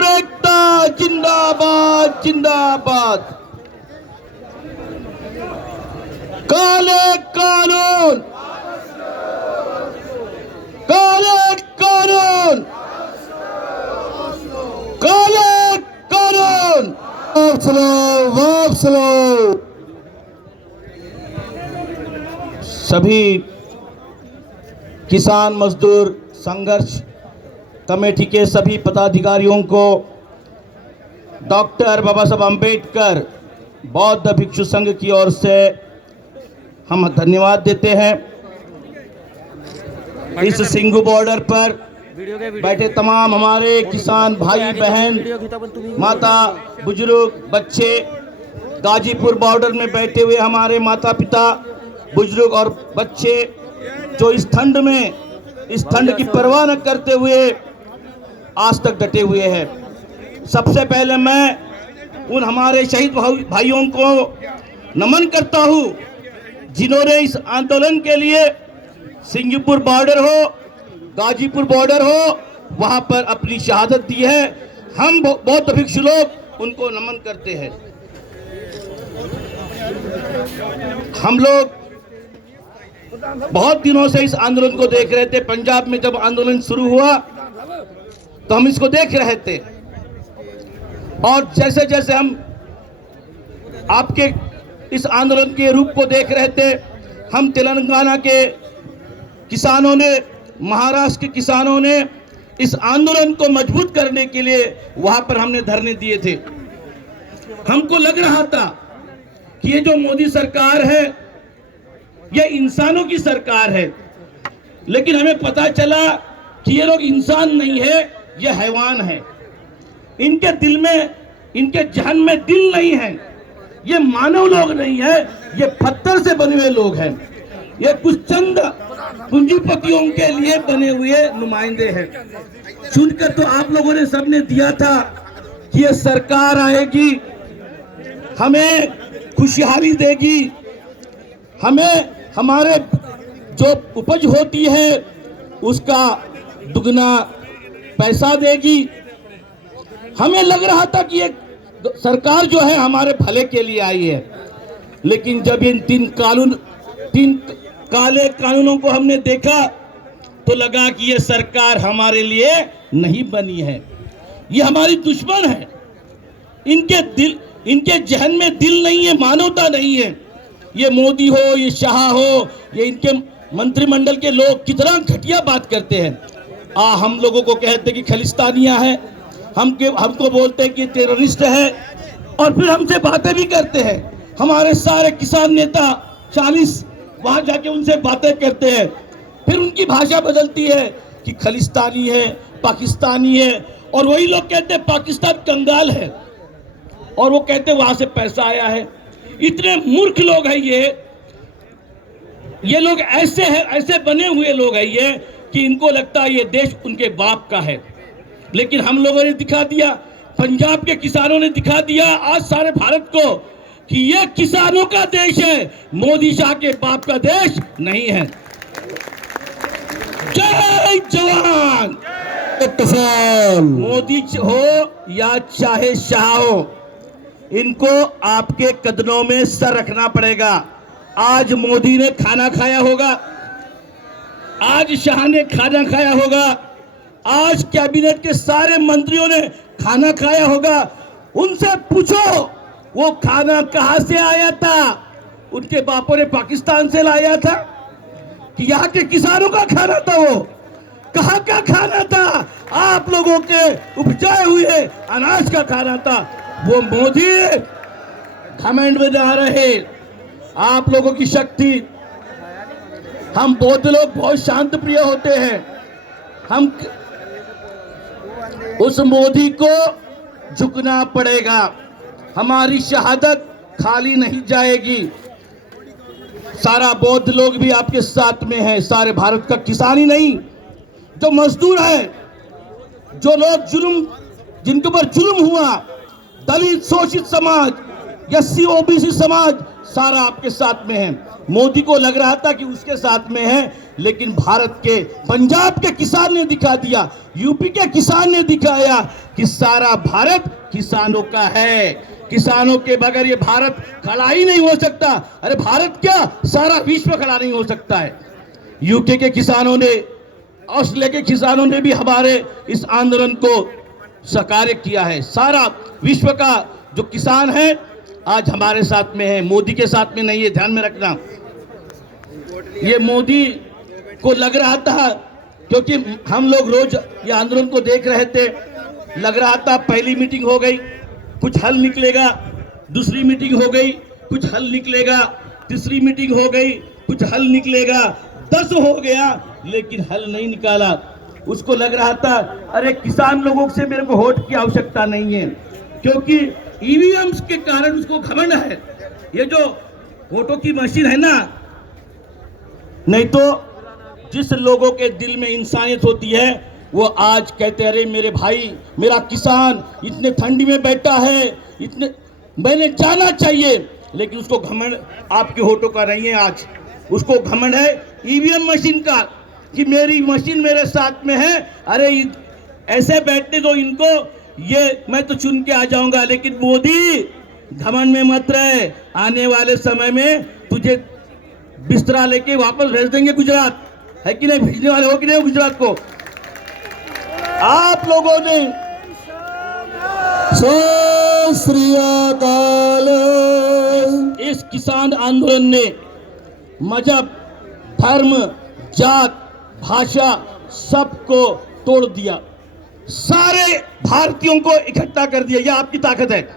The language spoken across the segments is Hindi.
मजदूर एकता जिंदाबाद जिंदाबाद। काले कानून, काले कानून, काले कानून वापस लो, वापस लो। सभी किसान मजदूर संघर्ष कमेटी के सभी पदाधिकारियों को डॉक्टर बाबा साहब अम्बेडकर बौद्ध भिक्षु संघ की ओर से हम धन्यवाद देते हैं। इस सिंघू बॉर्डर पर बैठे तमाम हमारे किसान भाई बहन, माता बुजुर्ग, बच्चे, गाजीपुर बॉर्डर में बैठे हुए हमारे माता पिता, बुजुर्ग और बच्चे जो इस ठंड की परवाह न करते हुए आज तक डटे हुए हैं। सबसे पहले मैं उन हमारे शहीद भाइयों को नमन करता हूं जिन्होंने इस आंदोलन के लिए सिंगीपुर बॉर्डर हो, गाजीपुर बॉर्डर हो, वहां पर अपनी शहादत दी है। हम बौद्ध भिक्षु लोग उनको नमन करते हैं। हम लोग बहुत दिनों से इस आंदोलन को देख रहे थे। पंजाब में जब आंदोलन शुरू हुआ तो हम इसको देख रहे थे, और जैसे जैसे हम आपके इस आंदोलन के रूप को देख रहे थे, हम तेलंगाना के किसानों ने, महाराष्ट्र के किसानों ने इस आंदोलन को मजबूत करने के लिए वहां पर हमने धरने दिए थे। हमको लग रहा था कि ये जो मोदी सरकार है ये इंसानों की सरकार है, लेकिन हमें पता चला कि ये लोग इंसान नहीं है, ये हैवान है। इनके दिल में, इनके जहन में दिल नहीं है। ये मानव लोग नहीं है, ये पत्थर से बने हुए लोग हैं। ये कुछ चंद पूंजीपतियों के लिए बने हुए नुमाइंदे हैं। सुनकर तो आप लोगों ने सबने दिया था कि ये सरकार आएगी, हमें खुशहाली देगी, हमें हमारे जो उपज होती है उसका दुगना पैसा देगी। हमें लग रहा था कि ये सरकार जो है हमारे भले के लिए आई है, लेकिन जब इन तीन काले कानूनों को हमने देखा तो लगा कि ये सरकार हमारे लिए नहीं बनी है, ये हमारी दुश्मन है। इनके जहन में दिल नहीं है, मानवता नहीं है। ये मोदी हो, ये शाह हो, ये इनके मंत्रिमंडल के लोग कितना घटिया बात करते हैं। हम लोगों को कहते कि खलिस्तानिया है, हमको बोलते हैं कि टेररिस्ट है, और फिर हमसे बातें भी करते हैं। हमारे सारे किसान नेता 40 वहां जाके उनसे बातें करते हैं, फिर उनकी भाषा बदलती है कि खलिस्तानी है, पाकिस्तानी है, और वही लोग कहते हैं पाकिस्तान कंगाल है, और वो कहते हैं वहां से पैसा आया है। इतने मूर्ख लोग हैं ये लोग ऐसे हैं, ऐसे बने हुए लोग हैं ये कि इनको लगता है ये देश उनके बाप का है। लेकिन हम लोगों ने दिखा दिया, पंजाब के किसानों ने दिखा दिया आज सारे भारत को कि ये किसानों का देश है, मोदी शाह के बाप का देश नहीं है। जय जवान, मोदी हो या चाहे शाह हो, इनको आपके कदमों में सर रखना पड़ेगा। आज मोदी ने खाना खाया होगा, आज शाह ने खाना खाया होगा, आज कैबिनेट के सारे मंत्रियों ने खाना खाया होगा। उनसे पूछो वो खाना कहां से आया था? उनके बापों ने पाकिस्तान से लाया था कि यहाँ के किसानों का खाना था? वो कहां का खाना था? आप लोगों के उपजाए हुए अनाज का खाना था। वो मोदी घमंड में जा रहे, आप लोगों की शक्ति। हम बौद्ध लोग बहुत शांत प्रिय होते हैं, हम उस मोदी को झुकना पड़ेगा। हमारी शहादत खाली नहीं जाएगी। सारा बौद्ध लोग भी आपके साथ में है, सारे भारत का किसान ही नहीं, जो मजदूर है, जो लोग जिनके ऊपर जुल्म हुआ, दलित शोषित समाज, एससी ओबीसी समाज, सारा आपके साथ में है। मोदी को लग रहा था कि उसके साथ में है, लेकिन भारत के पंजाब के किसान ने दिखा दिया, यूपी के किसान ने दिखाया कि सारा भारत किसानों का है। किसानों के बगैर ये भारत खड़ा ही नहीं हो सकता। अरे भारत क्या, सारा विश्व खड़ा नहीं हो सकता है। यूके के किसानों ने, ऑस्ट्रेलिया के किसानों ने भी हमारे इस आंदोलन को साकार किया है। सारा विश्व का जो किसान है आज हमारे साथ में है, मोदी के साथ में नहीं है, ध्यान में रखना। ये मोदी को लग रहा था, क्योंकि हम लोग रोज ये आंदोलन को देख रहे थे, लग रहा था पहली मीटिंग हो गई कुछ हल निकलेगा, दूसरी मीटिंग हो गई कुछ हल निकलेगा, तीसरी मीटिंग हो गई कुछ हल निकलेगा, 10 हो गया लेकिन हल नहीं निकाला। उसको लग रहा था अरे किसान लोगों से मेरे को वोट की आवश्यकता नहीं है, क्योंकि ईवीएम्स के कारण उसको घमंड है। ये जो वोटों की मशीन है ना, नहीं तो जिस लोगों के दिल में इंसानियत होती है वो आज कहते हैं अरे मेरे भाई, मेरा किसान इतने ठंडी में बैठा है, इतने मैंने जाना चाहिए, लेकिन उसको घमंड आपके वोटों का नहीं है। आज उसको घमंड है ईवीएम मशीन का कि मेरी मशीन मेरे साथ में है। अरे ऐसे बैठने दो इनको, ये मैं तो चुन के आ जाऊंगा। लेकिन मोदी घमंड में मत रहे, आने वाले समय में तुझे बिस्तरा लेके वापस भेज देंगे गुजरात, है कि नहीं? भेजने वाले हो कि नहीं गुजरात को? आप लोगों ने सत श्री अकाल। इस किसान आंदोलन ने मजहब, धर्म, जात, भाषा सबको तोड़ दिया, सारे भारतीयों को इकट्ठा कर दिया। यह आपकी ताकत है।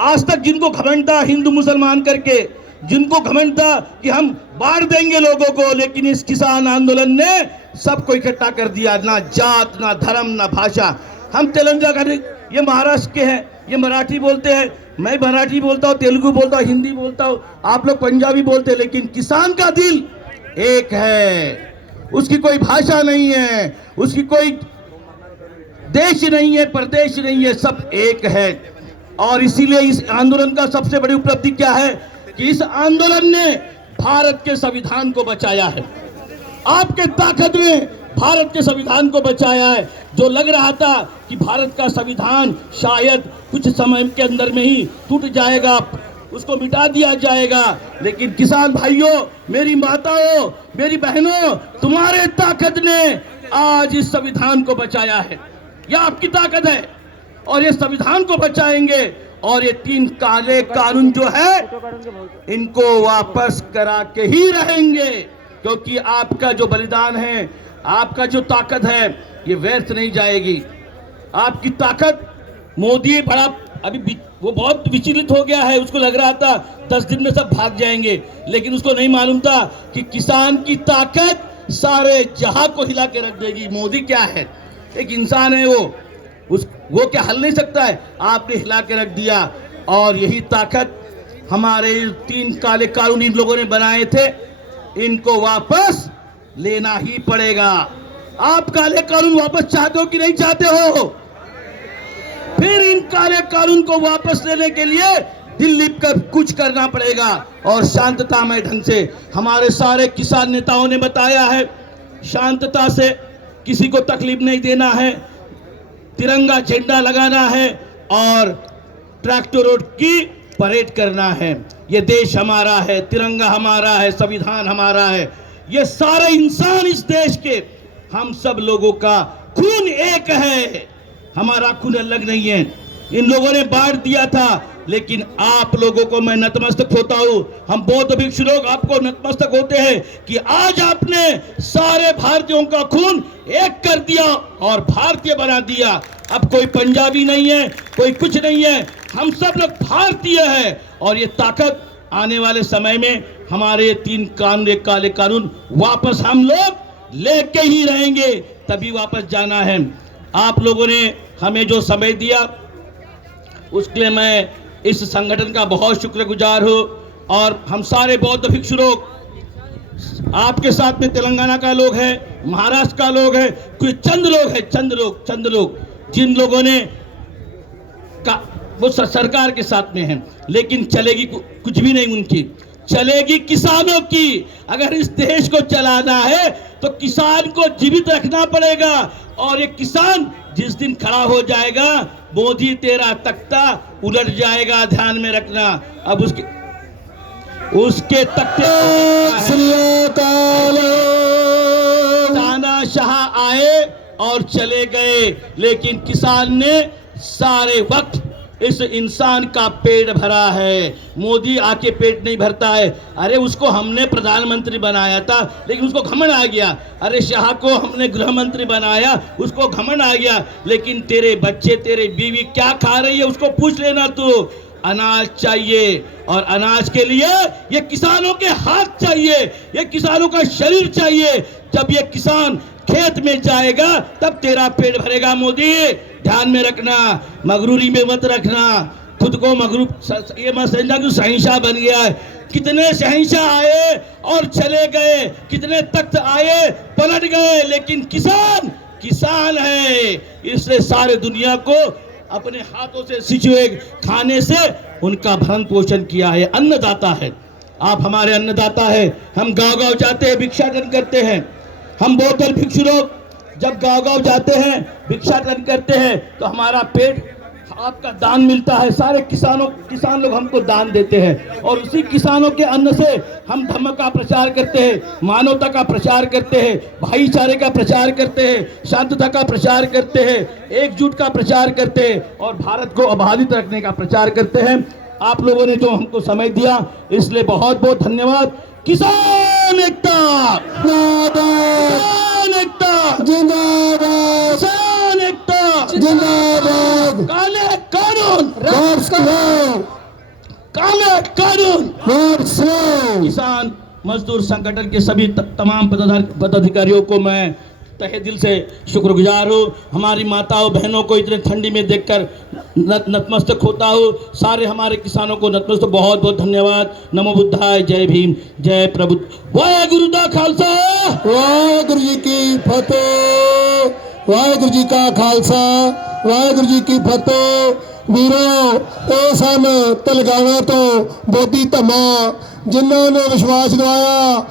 आज तक जिनको घमंड था हिंदू मुसलमान करके, जिनको घमंड था कि हम बांट देंगे लोगों को, लेकिन इस किसान आंदोलन ने सबको इकट्ठा कर दिया। ना जात, ना धर्म, ना भाषा। हम तेलंगाना, ये महाराष्ट्र के हैं, ये मराठी बोलते हैं, मैं मराठी बोलता हूँ, तेलुगु बोलता हूँ, हिंदी बोलता हूँ, आप लोग पंजाबी बोलते हैं, लेकिन किसान का दिल एक है। उसकी कोई भाषा नहीं है, उसकी कोई देश नहीं है, प्रदेश नहीं है, सब एक है। और इसीलिए इस आंदोलन का सबसे बड़ी उपलब्धि क्या है कि इस आंदोलन ने भारत के संविधान को बचाया है। आपके ताकत में भारत के संविधान को बचाया है। जो लग रहा था कि भारत का संविधान शायद कुछ समय के अंदर में ही टूट जाएगा, उसको मिटा दिया जाएगा, लेकिन किसान भाइयों, मेरी माताओं, मेरी बहनों, तुम्हारे ताकत ने आज इस संविधान को बचाया है। यह आपकी ताकत है और ये संविधान को बचाएंगे। और ये 3 काले कानून जो है इनको वापस करा के ही रहेंगे, क्योंकि आपका जो बलिदान है, आपका जो ताकत है, ये व्यर्थ नहीं जाएगी। आपकी ताकत, मोदी बड़ा अभी वो बहुत विचलित हो गया है। उसको लग रहा था 10 दिन में सब भाग जाएंगे, लेकिन उसको नहीं मालूम था कि किसान की ताकत सारे जहां को हिला के रख देगी। मोदी क्या है? एक इंसान है, वो क्या हल नहीं सकता है? आपने हिला के रख दिया। और यही ताकत हमारे 3 काले कानून इन लोगों ने बनाए थे, इनको वापस लेना ही पड़ेगा। आप काले कानून वापस चाहते हो कि नहीं चाहते हो? फिर इन काले कानून को वापस लेने के लिए दिल्ली का कुछ करना पड़ेगा और शांततामय ढंग से। हमारे सारे किसान नेताओं ने बताया है, शांतता से, किसी को तकलीफ नहीं देना है, तिरंगा झंडा लगाना है और ट्रैक्टर रोड की परेड करना है। ये देश हमारा है, तिरंगा हमारा है, संविधान हमारा है। ये सारे इंसान इस देश के, हम सब लोगों का खून एक है, हमारा खून अलग नहीं है। इन लोगों ने बांट दिया था, लेकिन आप लोगों को मैं नतमस्तक होता हूं। हम बौद्ध भिक्षु लोग आपको नतमस्तक होते हैं कि आज आपने सारे भारतीयों का खून एक कर दिया और भारतीय बना दिया। अब कोई पंजाबी नहीं है, कोई कुछ नहीं है, हम सब लोग भारतीय हैं। और ये ताकत आने वाले समय में हमारे 3 काले कानून वापस हम लोग लेके ही रहेंगे, तभी वापस जाना है। आप लोगों ने हमें जो समय दिया उसके लिए मैं इस संगठन का बहुत शुक्रगुजार हूँ। और हम सारे बौद्ध भिक्षु लोग आपके साथ में, तेलंगाना का लोग है, महाराष्ट्र का लोग है, कुछ चंद लोग हैं, चंद लोग जिन लोगों ने वो सरकार के साथ में हैं, लेकिन चलेगी कुछ भी नहीं उनकी। चलेगी किसानों की। अगर इस देश को चलाना है तो किसान को जीवित रखना पड़ेगा, और ये किसान जिस दिन खड़ा हो जाएगा, मोदी तेरा तख्ता उलट जाएगा, ध्यान में रखना। अब उसके तख्ते श्री अकाल। तानाशाह आए और चले गए, लेकिन किसान ने सारे वक्त इस इंसान का पेट भरा है। मोदी आके पेट नहीं भरता है। अरे उसको हमने प्रधानमंत्री बनाया था, लेकिन उसको घमंड आ गया। अरे शाह को हमने गृह मंत्री बनाया, उसको घमंड आ गया। लेकिन तेरे बच्चे, तेरे बीवी क्या खा रही है उसको पूछ लेना तू। अनाज चाहिए, और अनाज के लिए ये किसानों के हाथ चाहिए, ये किसानों का शरीर चाहिए। जब ये किसान खेत में जाएगा तब तेरा पेट भरेगा। मोदी ध्यान में रखना, मगरूरी में मत रखना, खुद को मगरूर ये मत समझना कि शहंशाह बन गया है। कितने शहंशाह आए और चले गए, कितने तख्त आए पलट गए, लेकिन किसान किसान है। इसने सारे दुनिया को अपने हाथों से सिंचे खाने से उनका भरण पोषण किया है। अन्नदाता है, आप हमारे अन्नदाता है। हम गांव-गांव जाते हैं, भिक्षाटन करते हैं। हम बोतल भिक्षु लोग जब गांव-गांव जाते हैं, भिक्षाटन करते हैं, तो हमारा पेट आपका दान मिलता है। सारे किसान लोग हमको दान देते हैं, और उसी किसानों के अन्न से हम धर्म का प्रचार करते हैं, मानवता का प्रचार करते हैं, भाईचारे का प्रचार करते हैं, शांतता का प्रचार करते हैं, एकजुट का प्रचार करते हैं, और भारत को अबाधित रखने का प्रचार करते हैं। आप लोगों ने जो हमको समय दिया, इसलिए बहुत बहुत धन्यवाद। किसान एकता किसान एकता जिंदाबाद, किसान एकता जिंदाबाद। काले कानून वापस करो, काले कानून। वापस लो। किसान मजदूर संगठन के सभी तमाम पदाधिकारियों को मैं तहे दिल से शुक्रगुजार हूँ। हमारी माताओं बहनों को इतने ठंडी में देखकर नतमस्तक होता हूँ। सारे हमारे किसानों को नतमस्तक, बहुत बहुत धन्यवाद। नमो बुद्धाय, जय भीम, जय प्रभु। वाहेगुरु दा खालसा, वाहेगुरु जी की फतेह, वाहेगुरु जी का खालसा, वाहेगुरु जी की फतेह। वीरों, ਇਹ ਸਨ ਤਲਗਾਣਾ ਤੋਂ ਬੋਦੀ ਧੰਮਾ, ਜਿਨ੍ਹਾਂ ਨੇ ਵਿਸ਼ਵਾਸ ਦਿਵਾਇਆ